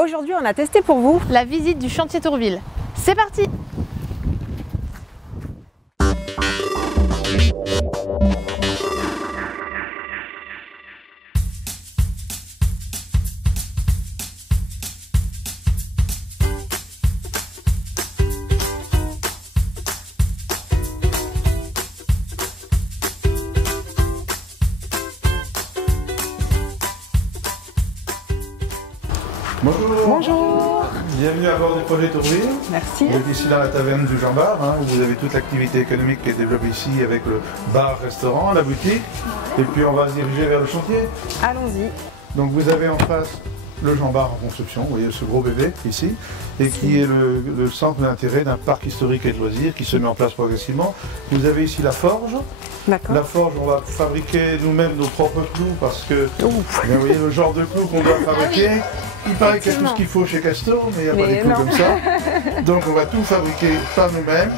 Aujourd'hui, on a testé pour vous la visite du chantier Tourville. C'est parti! Bonjour. Bonjour. Bienvenue à bord du projet Tourville. Merci. Vous êtes ici dans la taverne du Jean Bar, où vous avez toute l'activité économique qui est développée ici avec le bar-restaurant, la boutique. Et puis on va se diriger vers le chantier. Allons-y. Donc vous avez en face le Jean Bar en construction, vous voyez ce gros bébé ici, et qui est le centre d'intérêt d'un parc historique et de loisirs qui se met en place progressivement. Vous avez ici la forge. D'accord. La forge, on va fabriquer nous-mêmes nos propres clous parce que vous voyez le genre de clous qu'on doit fabriquer. Il paraît qu'il y a tout ce qu'il faut chez Castor, mais il n'y a pas des clous comme ça. Donc on va tout fabriquer par nous-mêmes.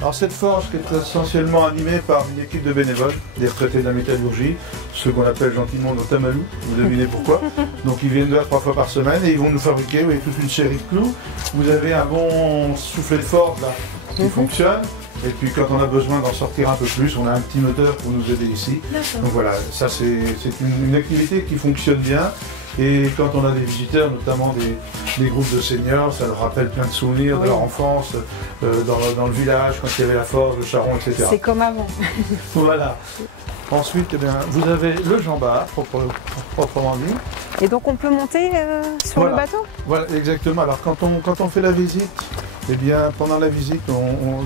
Alors cette forge qui est essentiellement animée par une équipe de bénévoles, des retraités de la métallurgie, ceux qu'on appelle gentiment nos tamalous, vous devinez pourquoi. Donc ils viennent 2 à 3 fois par semaine et ils vont nous fabriquer, vous voyez, toute une série de clous. Vous avez un bon soufflet de forge là qui fonctionne. Et puis quand on a besoin d'en sortir un peu plus, on a un petit moteur pour nous aider ici. Donc voilà, ça c'est une activité qui fonctionne bien. Et quand on a des visiteurs, notamment des groupes de seniors, ça leur rappelle plein de souvenirs de leur enfance, dans le village, quand il y avait la forge, le charron, etc. C'est comme avant. Voilà. Ensuite, eh bien, vous avez le Jean Bar, proprement dit. Et donc on peut monter sur le bateau? Voilà, exactement. Alors quand on fait la visite, eh bien, pendant la visite,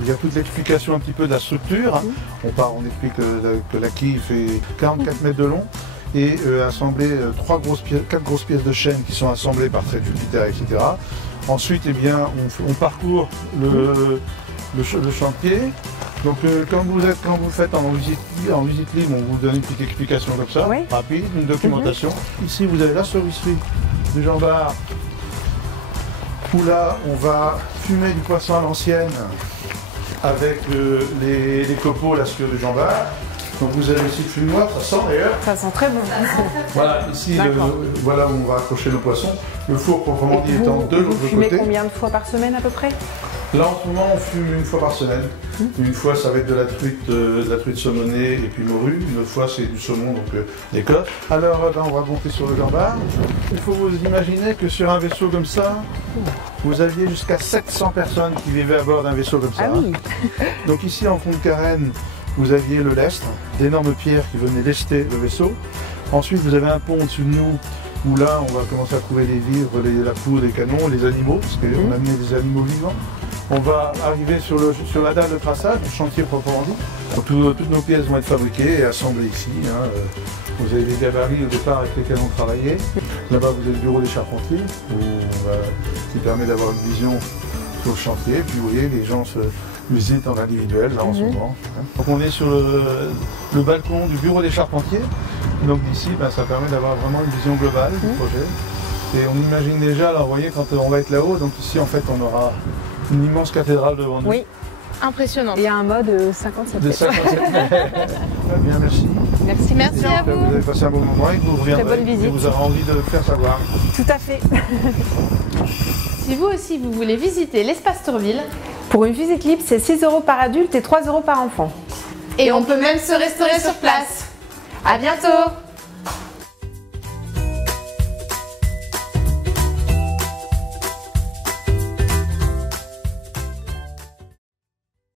il y a toute l'explication un petit peu de la structure. On explique que la quille fait 44 mètres de long et assembler 4 grosses pièces de chaîne qui sont assemblées par trait de Jupiter, etc. Ensuite, eh bien, on parcourt le chantier. Donc quand vous faites en visite libre, on vous donne une petite explication comme ça, rapide, une documentation. Ici, vous avez la servicerie du Jean Bar, où là, on va fumer du poisson à l'ancienne avec les copeaux là sur le Jean Bar. Donc vous avez ici le fumoir, ça sent d'ailleurs. Ça sent très bon. Voilà, ici, voilà où on va accrocher le poisson. Le four proprement dit étant de l'autre côté. Vous fumez combien de fois par semaine à peu près? Là en ce moment on fume une fois par semaine. Une fois ça va être de la truite saumonée et puis morue. Une autre fois c'est du saumon, donc des coques. Alors là on va monter sur le Jean Bar. Il faut vous imaginer que sur un vaisseau comme ça, vous aviez jusqu'à 700 personnes qui vivaient à bord d'un vaisseau comme ça. Ah oui. Donc ici en fond de carène, vous aviez le lestre, d'énormes pierres qui venaient lester le vaisseau. Ensuite vous avez un pont au-dessus de nous, où là on va commencer à trouver les vivres, la poudre, les canons, les animaux, parce qu'on a amené des animaux vivants. On va arriver sur la dalle de traçage, du chantier proprement dit. Donc, toutes nos pièces vont être fabriquées et assemblées ici. Vous avez des gabarits au départ avec lesquels on travaillait. Là-bas vous avez le bureau des charpentiers, qui permet d'avoir une vision sur le chantier. Puis vous voyez, les gens se visitent en individuel là en ce moment. Donc on est sur le balcon du bureau des charpentiers. Donc d'ici, ça permet d'avoir vraiment une vision globale du projet. Et on imagine déjà, alors vous voyez, quand on va être là-haut, donc ici en fait on aura une immense cathédrale devant nous. Oui, impressionnant. Il y a un mode 57 de 57 mètres. Très bien, merci. Merci. Merci à vous. Vous avez passé un bon moment et que vous reviendrez et vous aurez envie de le faire savoir. Tout à fait. Si vous aussi vous voulez visiter l'espace Tourville, Pour une visite libre, c'est 6 € par adulte et 3 € par enfant. et on peut même se restaurer sur place. À bientôt!